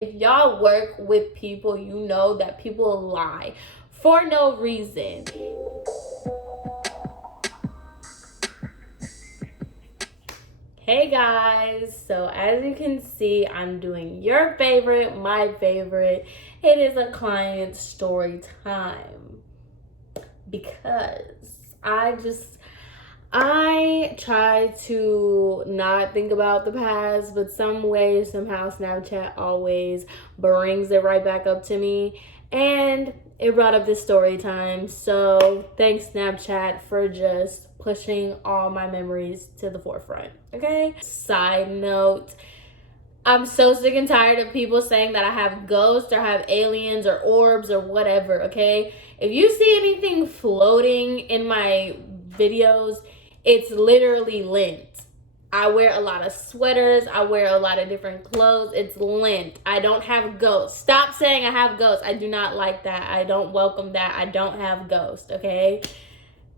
If y'all work with people, you know that people lie for no reason. Hey guys, so as you can see, I'm doing your favorite, my favorite. It is a client story time because I try to not think about the past, but some way, somehow, Snapchat always brings it right back up to me. And it brought up this story time. So thanks, Snapchat, for just pushing all my memories to the forefront. Okay? Side note, I'm so sick and tired of people saying that I have ghosts or have aliens or orbs or whatever, okay? If you see anything floating in my videos, it's literally lint. I wear a lot of sweaters. I wear a lot of different clothes. It's lint. I don't have ghosts. Stop saying I have ghosts. I do not like that. I don't welcome that. I don't have ghosts, okay?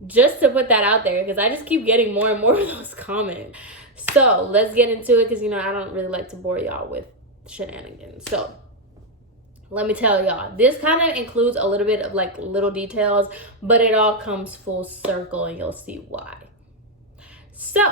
Just to put that out there, because I just keep getting more and more of those comments. So let's get into it, because I don't really like to bore y'all with shenanigans. So let me tell y'all, this kind of includes a little bit of like little details, but it all comes full circle and you'll see why. So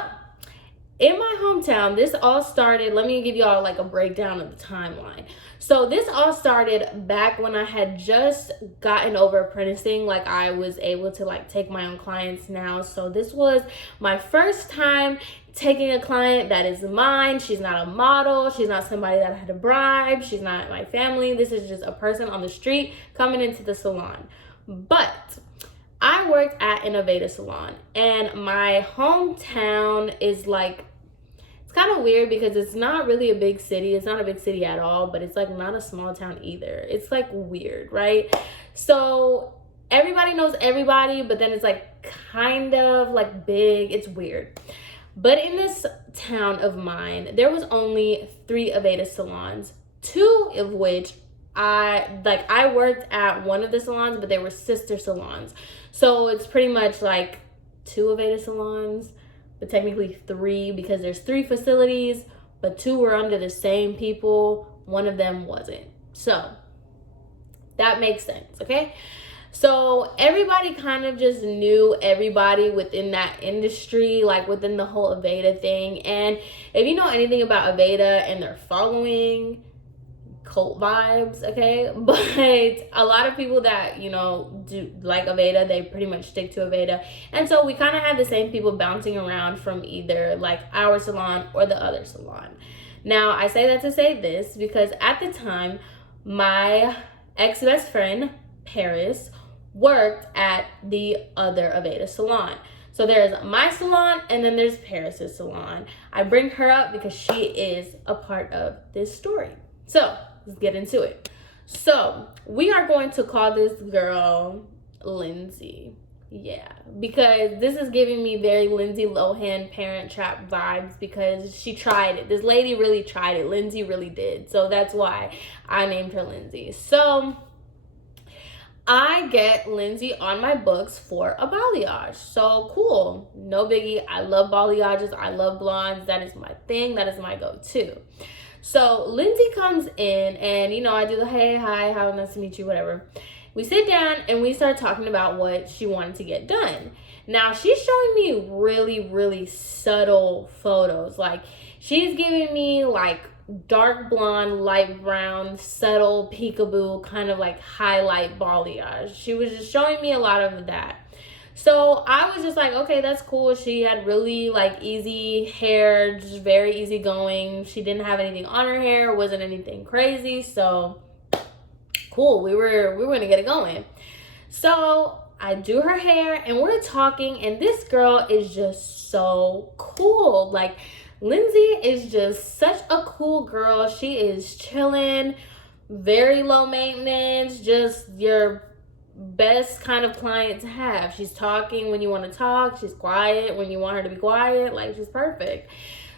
in my hometown, this all started, let me give y'all like a breakdown of the timeline. So this all started back when I had just gotten over apprenticing. Like, I was able to like take my own clients now. So this was my first time taking a client that is mine. She's not a model. She's not somebody that I had to bribe. She's not my family. This is just a person on the street coming into the salon. But I worked at an Aveda salon, and my hometown is like, it's kind of weird because it's not really a big city. It's not a big city at all, but it's like not a small town either. It's like weird, right? So everybody knows everybody, but then it's like kind of like big. It's weird. But in this town of mine, there was only 3 Aveda salons, 2 of which I worked at one of the salons, but they were sister salons. So it's pretty much like 2 Aveda salons, but technically 3, because there's 3 facilities, but 2 were under the same people. One of them wasn't. So that makes sense, okay? So everybody kind of just knew everybody within that industry, like within the whole Aveda thing. And if you know anything about Aveda and their following, cult vibes, okay? But a lot of people that do like Aveda, they pretty much stick to Aveda. And so we kind of had the same people bouncing around from either like our salon or the other salon. Now I say that to say this because at the time my ex-best friend Paris worked at the other Aveda salon. So there's my salon and then there's Paris's salon. I bring her up because she is a part of this story. So let's get into it. So we are going to call this girl Lindsay. Yeah, because this is giving me very Lindsay Lohan Parent Trap vibes, because she tried it. This lady really tried it. Lindsay really did. So that's why I named her Lindsay. So I get Lindsay on my books for a balayage. So cool. No biggie. I love balayages. I love blondes. That is my thing. That is my go-to. So Lindsay comes in and, I do the hey, hi, how nice to meet you, whatever. We sit down and we start talking about what she wanted to get done. Now, she's showing me really, really subtle photos. Like, she's giving me like dark blonde, light brown, subtle peekaboo kind of like highlight balayage. She was just showing me a lot of that. So I was just like, okay, that's cool. She had really like easy hair, just very easy going. She didn't have anything on her hair, wasn't anything crazy. So cool, we were gonna get it going. So I do her hair and we're talking, and this girl is just so cool. Like, Lindsay is just such a cool girl. She is chilling, very low maintenance, just your best kind of client to have. She's talking when you want to talk. She's quiet when you want her to be quiet. Like, she's perfect.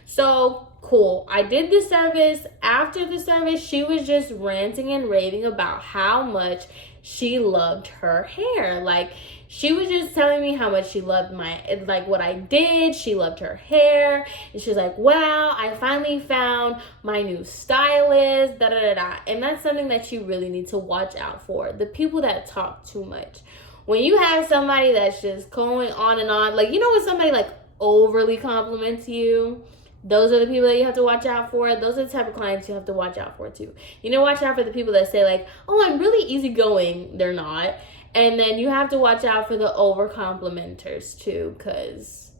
So Cool. I did the service. After the service, she was just ranting and raving about how much she loved her hair. Like, she was just telling me how much she loved what I did. She loved her hair. And she was like, wow, I finally found my new stylist, da da da da. And that's something that you really need to watch out for. The people that talk too much. When you have somebody that's just going on and on, like, you know when somebody like overly compliments you, those are the people that you have to watch out for. Those are the type of clients you have to watch out for too. You know, watch out for the people that say like, oh, I'm really easygoing. They're not. And then you have to watch out for the over complimenters too, because,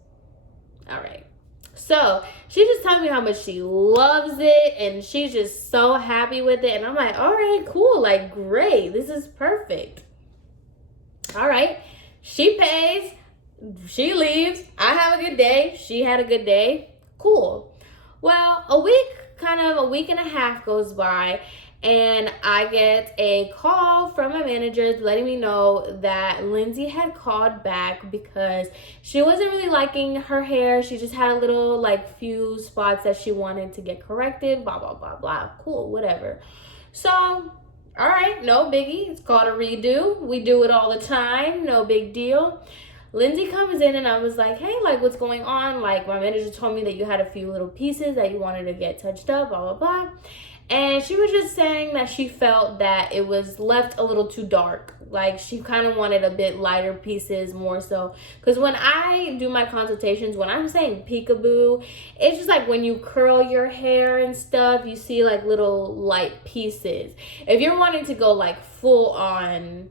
all right. So she just told me how much she loves it and she's just so happy with it. And I'm like, all right, cool. Like, great. This is perfect. All right. She pays. She leaves. I have a good day. She had a good day. Cool. Well, a week and a half goes by, and I get a call from my manager letting me know that Lindsay had called back because she wasn't really liking her hair. She just had a little, like, few spots that she wanted to get corrected, blah, blah, blah, blah. Cool, whatever. So, all right, no biggie. It's called a redo. We do it all the time. No big deal. Lindsay comes in and I was like, hey, like, what's going on? Like, my manager told me that you had a few little pieces that you wanted to get touched up, blah, blah, blah. And she was just saying that she felt that it was left a little too dark. Like, she kind of wanted a bit lighter pieces more so. Because when I do my consultations, when I'm saying peekaboo, it's just like when you curl your hair and stuff, you see like little light pieces. If you're wanting to go like full on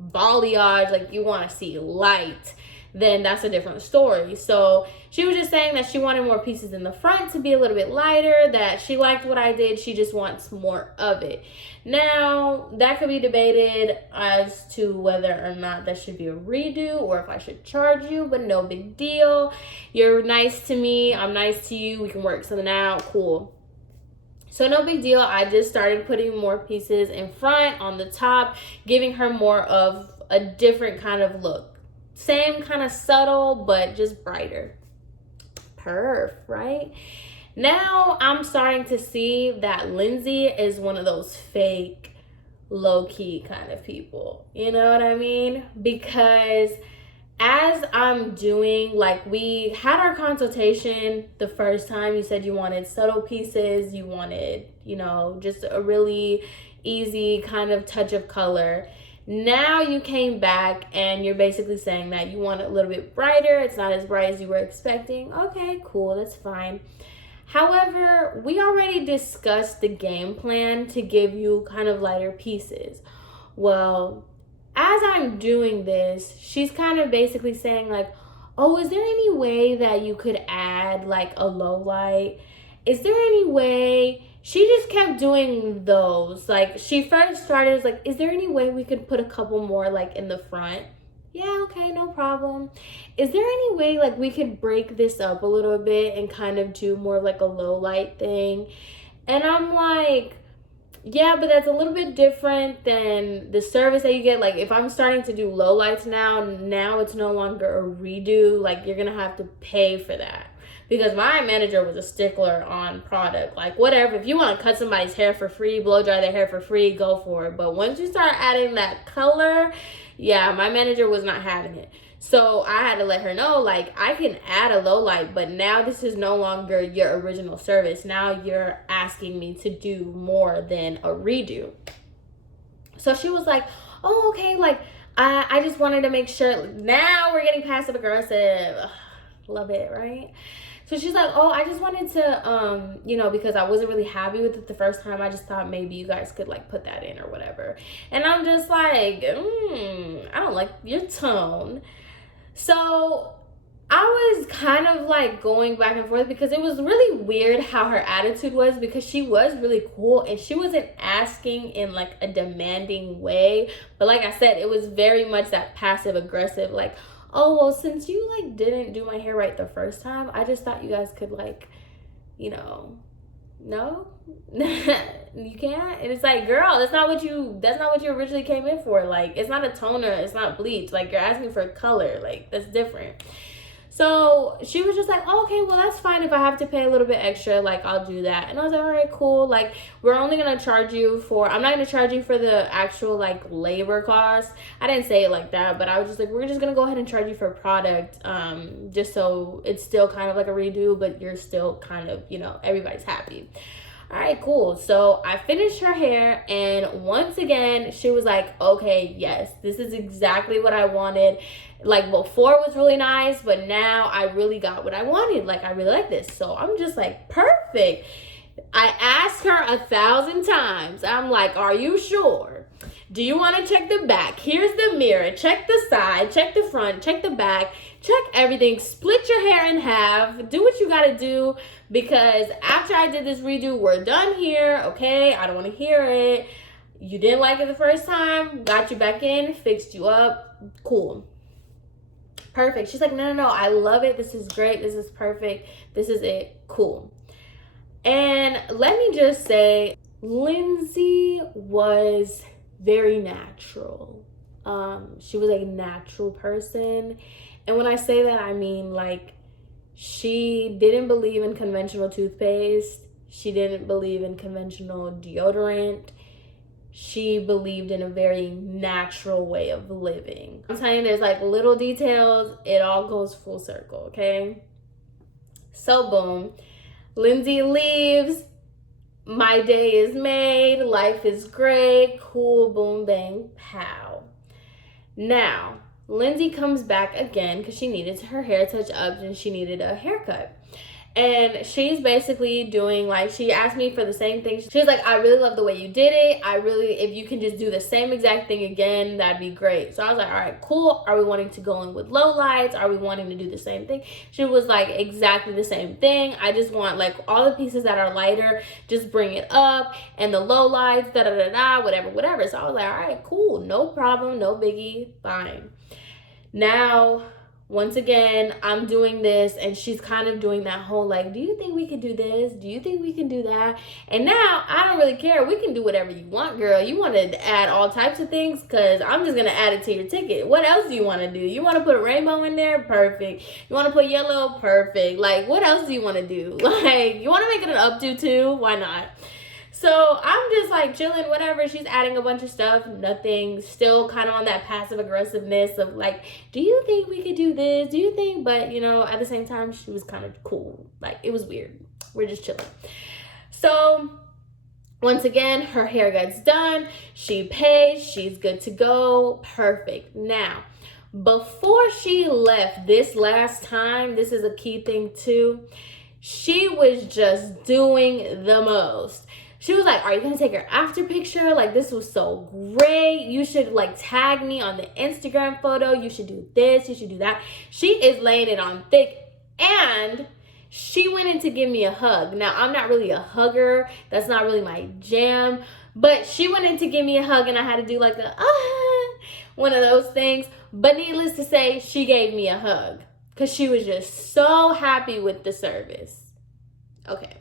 balayage, like you want to see light, then that's a different story. So she was just saying that she wanted more pieces in the front to be a little bit lighter, that she liked what I did, she just wants more of it. Now, that could be debated as to whether or not that should be a redo or if I should charge you, but no big deal. You're nice to me, I'm nice to you, we can work something out, cool. So no big deal. I just started putting more pieces in front, on the top, giving her more of a different kind of look. Same kind of subtle, but just brighter. Perf, right? Now I'm starting to see that Lindsay is one of those fake, low-key kind of people. You know what I mean? Because as I'm doing, like, we had our consultation the first time. You said you wanted subtle pieces. You wanted, you know, just a really easy kind of touch of color. Now you came back and you're basically saying that you want it a little bit brighter. It's not as bright as you were expecting. Okay, cool. That's fine. However, we already discussed the game plan to give you kind of lighter pieces. Well, as I'm doing this, she's kind of basically saying like, oh, is there any way that you could add like a low light? Is there any way? She just kept doing those. Like, she first started as like, is there any way we could put a couple more like in the front? Yeah, okay, no problem. Is there any way like we could break this up a little bit and kind of do more like a low light thing? And I'm like, yeah, but that's a little bit different than the service that you get. Like, if I'm starting to do low lights now it's no longer a redo. Like, you're gonna have to pay for that. Because my manager was a stickler on product. Like, whatever, if you want to cut somebody's hair for free, blow dry their hair for free, go for it. But once you start adding that color, yeah, my manager was not having it. So I had to let her know, like, I can add a low light, but now this is no longer your original service. Now you're asking me to do more than a redo. So she was like, oh, okay, like, I just wanted to make sure. Now we're getting passive aggressive. Ugh, love it, right? So she's like, oh, I just wanted to, you know, because I wasn't really happy with it the first time. I just thought maybe you guys could, like, put that in or whatever. And I'm just like, I don't like your tone. So I was kind of, like, going back and forth because it was really weird how her attitude was, because she was really cool and she wasn't asking in, like, a demanding way. But like I said, it was very much that passive aggressive, like, oh, well, since you, like, didn't do my hair right the first time, I just thought you guys could, like, you know, no, you can't. And it's like, girl, that's not what you originally came in for. Like, it's not a toner, it's not bleach. Like, you're asking for color. Like, that's different. So she was just like, oh, okay, well, that's fine. If I have to pay a little bit extra, like, I'll do that. And I was like, all right, cool. Like, we're only going to charge you for, I'm not going to charge you for the actual, like, labor cost. I didn't say it like that, but I was just like, we're just going to go ahead and charge you for product, just so it's still kind of like a redo, but you're still kind of, you know, everybody's happy. All right, cool. So I finished her hair, and once again, she was like, okay, yes, this is exactly what I wanted. Like, before it was really nice, but now I really got what I wanted. Like, I really like this. So I'm just like, perfect. I asked her 1,000 times. I'm like, are you sure? Do you want to check the back? Here's the mirror. Check the side, check the front, check the back, check everything. Split your hair in half. Do what you got to do, because after I did this redo, we're done here. Okay, I don't want to hear it. You didn't like it the first time. Got you back in, fixed you up. Cool. Perfect. She's like, no, I love it. This is great. This is perfect. This is it. Cool. And let me just say, Lindsay was very natural. She was a natural person. And when I say that, I mean, like, she didn't believe in conventional toothpaste. She didn't believe in conventional deodorant. She believed in a very natural way of living. I'm telling you, there's like little details. It all goes full circle, okay? So boom, Lindsay leaves. My day is made. Life is great. Cool, boom, bang, pow. Now, Lindsay comes back again because she needed her hair touch up and she needed a haircut. And she's basically doing, like, she asked me for the same thing. She was like, I really love the way you did it. If you can just do the same exact thing again, that'd be great. So I was like, all right, cool. Are we wanting to go in with low lights? Are we wanting to do the same thing? She was like, exactly the same thing. I just want, like, all the pieces that are lighter, just bring it up. And the low lights, whatever. So I was like, all right, cool. No problem. No biggie. Fine. Now, once again, I'm doing this, and she's kind of doing that whole, like, do you think we could do this? Do you think we can do that? And now, I don't really care. We can do whatever you want, girl. You want to add all types of things? Because I'm just going to add it to your ticket. What else do you want to do? You want to put a rainbow in there? Perfect. You want to put yellow? Perfect. Like, what else do you want to do? Like, you want to make it an updo too? Why not? So I'm just like chilling, whatever. She's adding a bunch of stuff, nothing, still kind of on that passive aggressiveness of like, do you think we could do this? Do you think? But, you know, at the same time, she was kind of cool. Like, it was weird. We're just chilling. So once again, her hair gets done. She pays. She's good to go. Perfect. Now, before she left this last time, this is a key thing too. She was just doing the most. She was like, are you going to take her after picture? Like, this was so great. You should, like, tag me on the Instagram photo. You should do this. You should do that. She is laying it on thick. And she went in to give me a hug. Now, I'm not really a hugger. That's not really my jam. But she went in to give me a hug, and I had to do, like, one of those things. But needless to say, she gave me a hug because she was just so happy with the service. Okay.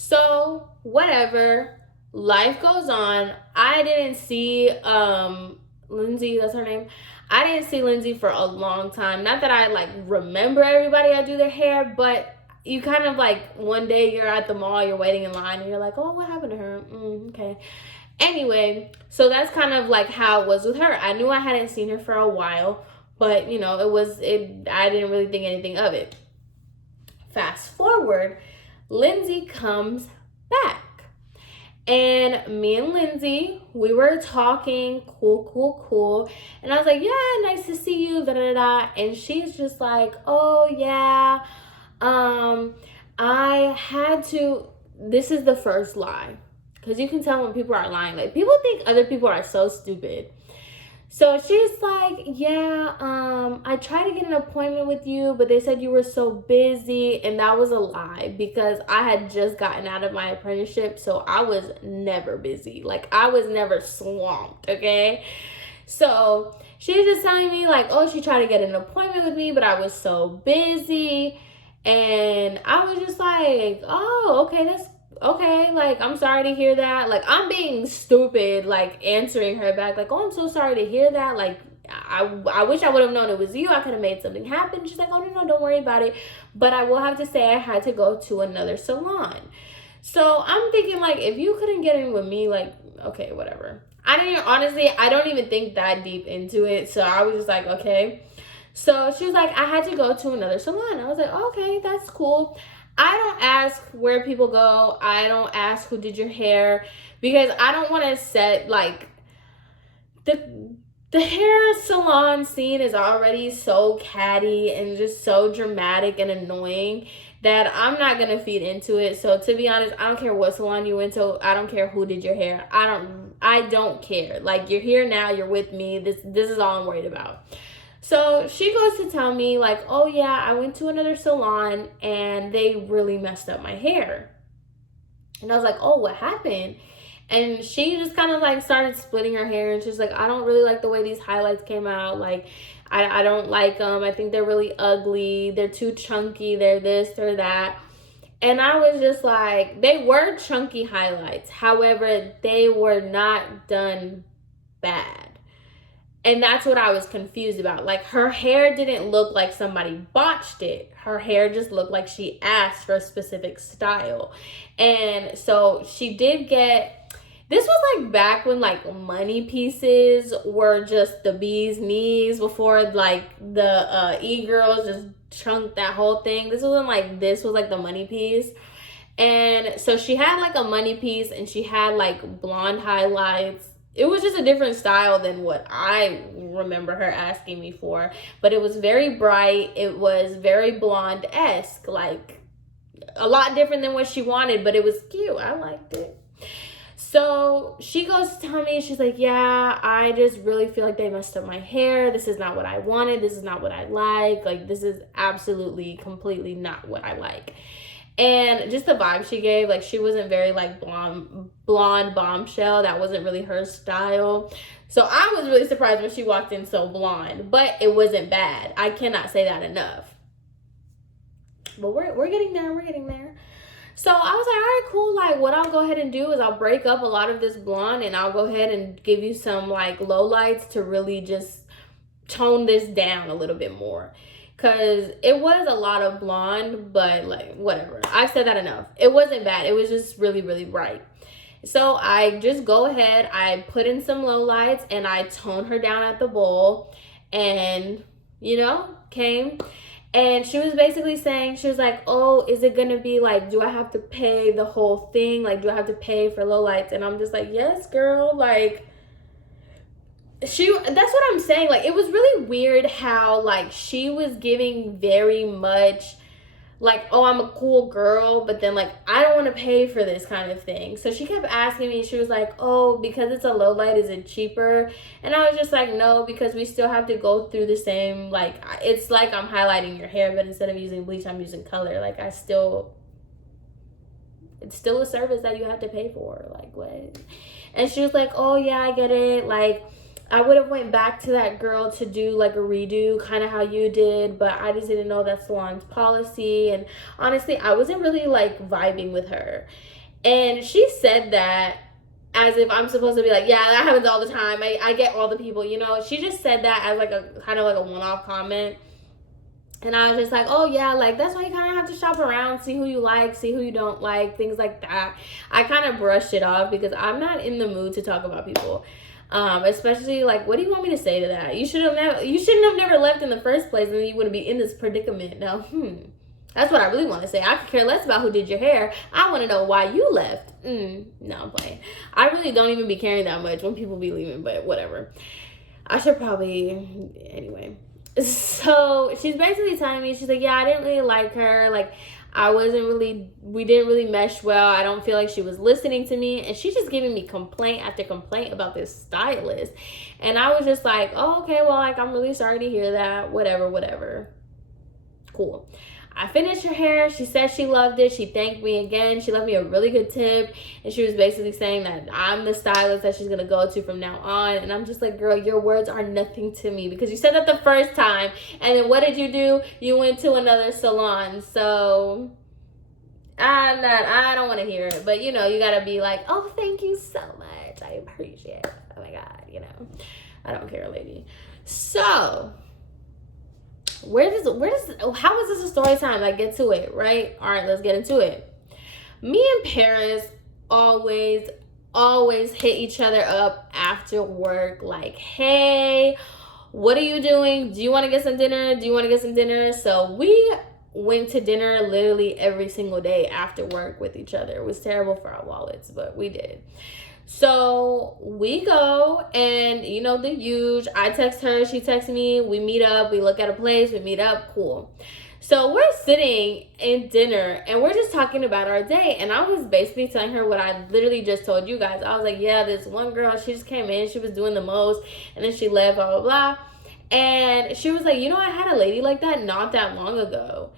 So, whatever, life goes on. I didn't see Lindsay, that's her name. I didn't see Lindsay for a long time. Not that I, like, remember everybody I do their hair, but you kind of, like, one day you're at the mall, you're waiting in line, and you're like, oh, what happened to her? Okay. Anyway, so that's kind of, like, how it was with her. I knew I hadn't seen her for a while, but, you know, I didn't really think anything of it. Fast forward, Lindsay comes back, and me and Lindsay, we were talking, cool, and I was like, yeah, nice to see you, and she's just like, oh yeah, I had to, this is the first lie, because you can tell when people are lying, like, people think other people are so stupid. So she's like, yeah, I tried to get an appointment with you, but they said you were so busy. And that was a lie, because I had just gotten out of my apprenticeship. So I was never busy. Like, I was never swamped, okay? So she's just telling me, like, oh, she tried to get an appointment with me, but I was so busy. And I was just like, oh, okay, that's okay, like, I'm sorry to hear that. Like, I'm being stupid, like, answering her back, like, oh, I'm so sorry to hear that. Like, I wish I would have known it was you. I could have made something happen. She's like, oh, no, don't worry about it. But I will have to say I had to go to another salon. So I'm thinking, like, if you couldn't get in with me, like, okay, whatever. I don't even think that deep into it. So I was just like, okay. So she was like, I had to go to another salon. I was like, okay, that's cool. I don't ask where people go. I don't ask who did your hair, because I don't want to set, like, the hair salon scene is already so catty and just so dramatic and annoying that I'm not gonna feed into it. So to be honest, I don't care what salon you went to. I don't care who did your hair. I don't care. Like, you're here now, you're with me. This is all I'm worried about. So she goes to tell me, like, oh yeah, I went to another salon and they really messed up my hair. And I was like, oh, what happened? And she just kind of like started splitting her hair, and she's like, I don't really like the way these highlights came out. Like, I don't like them. I think they're really ugly. They're too chunky. They're this, they're that. And I was just like, they were chunky highlights. However, they were not done bad. And that's what I was confused about. Like, her hair didn't look like somebody botched it. Her hair just looked like she asked for a specific style. And so she did get... This was like back when like money pieces were just the bee's knees, before like the e-girls just chunked that whole thing. This was like the money piece. And so she had like a money piece, and she had like blonde highlights. It was just a different style than what I remember her asking me for. But it was very bright. It was very blonde-esque. Like, a lot different than what she wanted, but it was cute. I liked it. So she goes to tell me, she's like, yeah, I just really feel like they messed up my hair. This is not what I wanted. This is not what I like. Like, this is absolutely, completely not what I like. And just the vibe she gave, like, she wasn't very, like, blonde bombshell. That wasn't really her style. So I was really surprised when she walked in so blonde. But it wasn't bad. I cannot say that enough. But we're getting there. We're getting there. So I was like, all right, cool. Like, what I'll go ahead and do is I'll break up a lot of this blonde, and I'll go ahead and give you some, like, lowlights to really just tone this down a little bit more. Because it was a lot of blonde, but, like, whatever. I've said that enough. It wasn't bad. It was just really, really bright. So I just go ahead. I put in some lowlights, and I tone her down at the bowl. And, you know, came... And she was basically saying, she was like, oh, is it going to be like, do I have to pay the whole thing? Like, do I have to pay for lowlights? And I'm just like, yes, girl. Like, that's what I'm saying. Like, it was really weird how, like, she was giving very much, like, oh, I'm a cool girl, but then, like, I don't want to pay for this kind of thing. So she kept asking me, she was like, oh, because it's a low light, is it cheaper? And I was just like, no, because we still have to go through the same, like, it's like I'm highlighting your hair, but instead of using bleach, I'm using color. Like, it's still a service that you have to pay for. Like, what? And she was like, oh, yeah, I get it. Like, I would have went back to that girl to do like a redo, kind of how you did, but I just didn't know that salon's policy. And honestly, I wasn't really like vibing with her. And she said that as if I'm supposed to be like, yeah, that happens all the time. I get all the people, you know. She just said that as like a kind of like a one-off comment. And I was just like, oh, yeah, like, that's why you kind of have to shop around, see who you like, see who you don't like, things like that. I kind of brushed it off because I'm not in the mood to talk about people. Especially, like, what do you want me to say to that? You shouldn't have never left in the first place, and then you wouldn't be in this predicament. Now, that's what I really want to say. I could care less about who did your hair. I want to know why you left. No, I'm playing. I really don't even be caring that much when people be leaving, but whatever. I should probably, anyway. So she's basically telling me, she's like, yeah, I didn't really like her. Like, we didn't really mesh well. I don't feel like she was listening to me. And she's just giving me complaint after complaint about this stylist. And I was just like, oh, okay, well, like, I'm really sorry to hear that. Whatever. Cool. I finished her hair. She said she loved it. She thanked me again. She left me a really good tip. And she was basically saying that I'm the stylist that she's going to go to from now on. And I'm just like, girl, your words are nothing to me. Because you said that the first time. And then what did you do? You went to another salon. So I don't want to hear it. But, you know, you got to be like, oh, thank you so much. I appreciate it. Oh, my God, you know. I don't care, lady. So, how is this a story time? Like, get to it, right? All right, let's get into it. Me and Paris always hit each other up after work, like, hey, what are you doing? Do you want to get some dinner? So we went to dinner literally every single day after work with each other. It was terrible for our wallets, but we did. So we go, and you know the huge. I text her, she texts me. We meet up. We look at a place. We meet up. Cool. So we're sitting in dinner, and we're just talking about our day. And I was basically telling her what I literally just told you guys. I was like, yeah, this one girl, she just came in. She was doing the most, and then she left, blah, blah, blah. And she was like, you know, I had a lady like that not that long ago.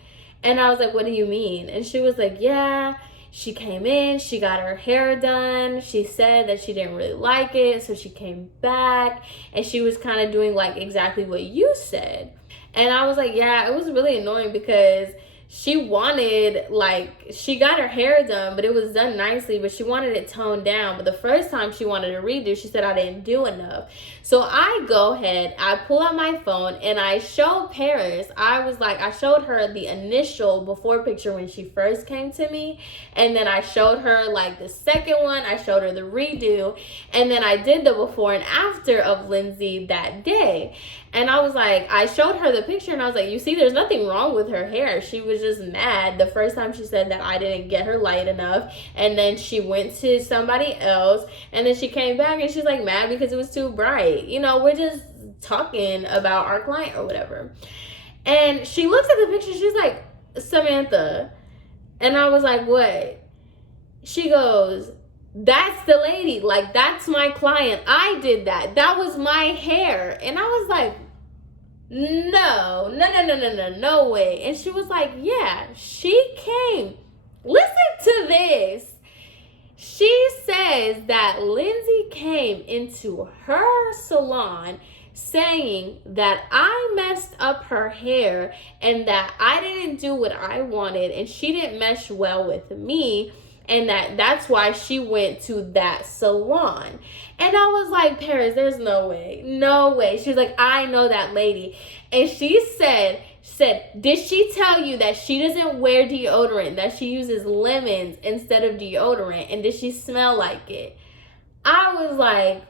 And I was like, what do you mean? And she was like, yeah, she came in, she got her hair done. She said that she didn't really like it, so she came back, and she was kind of doing like exactly what you said. And I was like, yeah, it was really annoying because she wanted, like, she got her hair done, but it was done nicely, but she wanted it toned down. But the first time she wanted to redo, she said I didn't do enough. So I go ahead, I pull out my phone, and I show Paris. I showed her the initial before picture when she first came to me, and then I showed her like the second one. I showed her the redo, and then I did the before and after of Lindsay that day. And I was like, I showed her the picture, and I was like, you see, there's nothing wrong with her hair. She was just mad the first time she said that I didn't get her light enough, and then she went to somebody else, and then she came back and she's like mad because it was too bright. You know, we're just talking about our client or whatever. And she looks at the picture, she's like, Samantha. And I was like, what? She goes, that's the lady, like, that's my client. I did that. That was my hair. And I was like, no way. And she was like, yeah, she came. Listen to this. She says that Lindsay came into her salon saying that I messed up her hair and that I didn't do what I wanted and she didn't mesh well with me, and that's why she went to that salon. And I was like, Paris, there's no way. She was like, I know that lady. And she said, did she tell you that she doesn't wear deodorant, that she uses lemons instead of deodorant, and did she smell like it? I was like,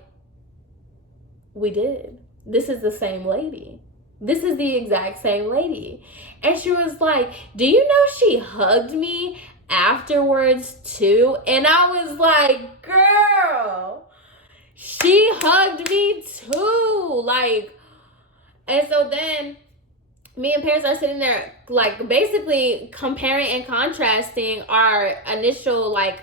we did. This is the same lady. This is the exact same lady. And she was like, do you know she hugged me afterwards too? And I was like, girl, she hugged me too. Like, and so then me and Paris are sitting there, like, basically comparing and contrasting our initial, like,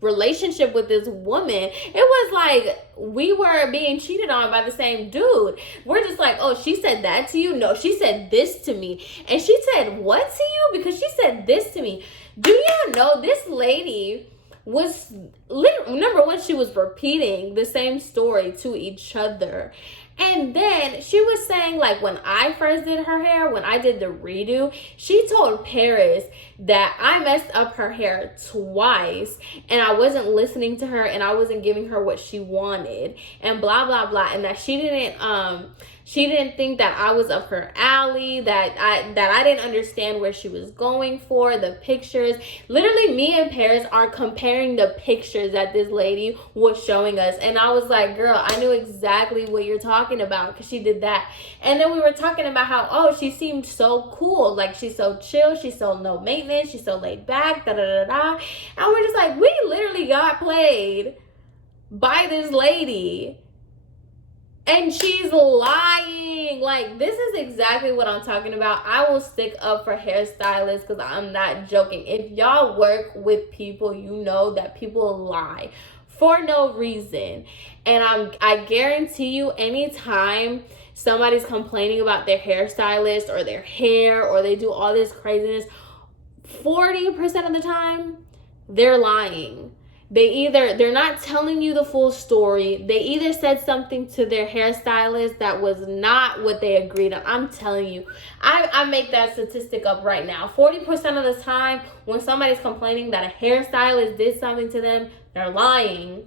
relationship with this woman. It was like we were being cheated on by the same dude. We're just like, oh, she said that to you? No, she said this to me. And she said what to you? Because she said this to me. Do you know this lady was, number one, she was repeating the same story to each other. And then she was saying, like, when I first did her hair, when I did the redo, she told Paris that I messed up her hair twice and I wasn't listening to her and I wasn't giving her what she wanted and blah, blah, blah. And that she didn't think that I was up her alley, that I didn't understand where she was going for, the pictures. Literally, me and Paris are comparing the pictures that this lady was showing us. And I was like, girl, I knew exactly what you're talking about because she did that. And then we were talking about how, oh, she seemed so cool. Like, she's so chill. She's so no maintenance. She's so laid back, da-da-da-da. And we're just like, we literally got played by this lady. And she's lying. Like, this is exactly what I'm talking about. I will stick up for hairstylists because I'm not joking. If y'all work with people, you know that people lie for no reason. And I guarantee you, anytime somebody's complaining about their hairstylist or their hair or they do all this craziness, 40% of the time, they're lying. They're not telling you the full story. They either said something to their hairstylist that was not what they agreed on. I'm telling you, I make that statistic up right now. 40% of the time when somebody's complaining that a hairstylist did something to them, they're lying.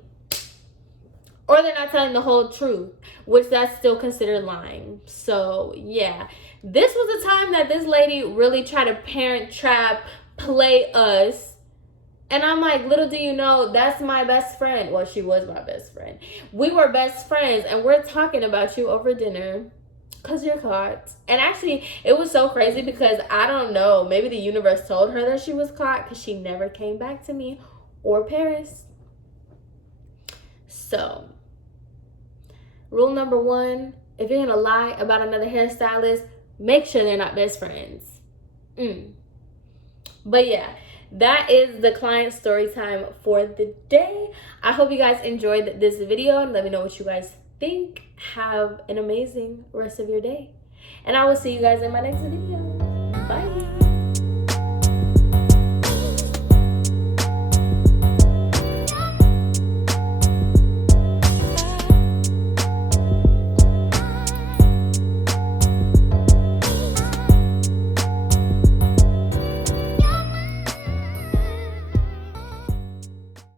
or they're not telling the whole truth, which that's still considered lying. So yeah, this was a time that this lady really tried to parent trap, play us. And I'm like, little do you know, that's my best friend. Well, she was my best friend. We were best friends, and we're talking about you over dinner because you're caught. And actually, it was so crazy because I don't know, maybe the universe told her that she was caught because she never came back to me or Paris. So, rule number 1, if you're gonna lie about another hairstylist, make sure they're not best friends. But yeah, that is the client story time for the day. I hope you guys enjoyed this video, and let me know what you guys think. Have an amazing rest of your day, and I will see you guys in my next video.